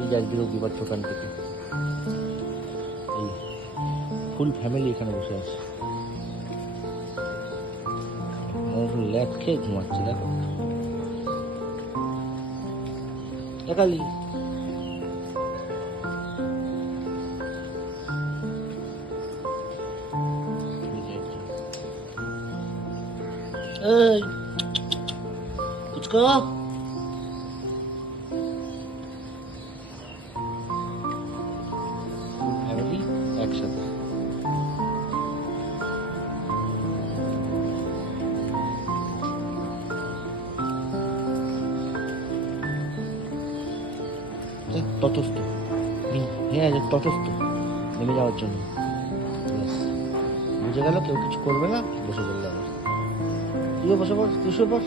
এই যে আজকে রবিবার দোকান থেকে এই ফুল ফ্যামিলি এখানে বসে আছে, ল্যাট খেয়ে ঘুমাচ্ছে। দেখো একালি এই পুচকা ফ্যামিলি একসাথে। তটস্থ, হ্যাঁ তটস্থ নেমে যাওয়ার জন্য বুঝে গেল, কেউ কিছু করবে না, বসে পড়লে আবার তুইও বসে পড়, তুই শুয়ে পড়।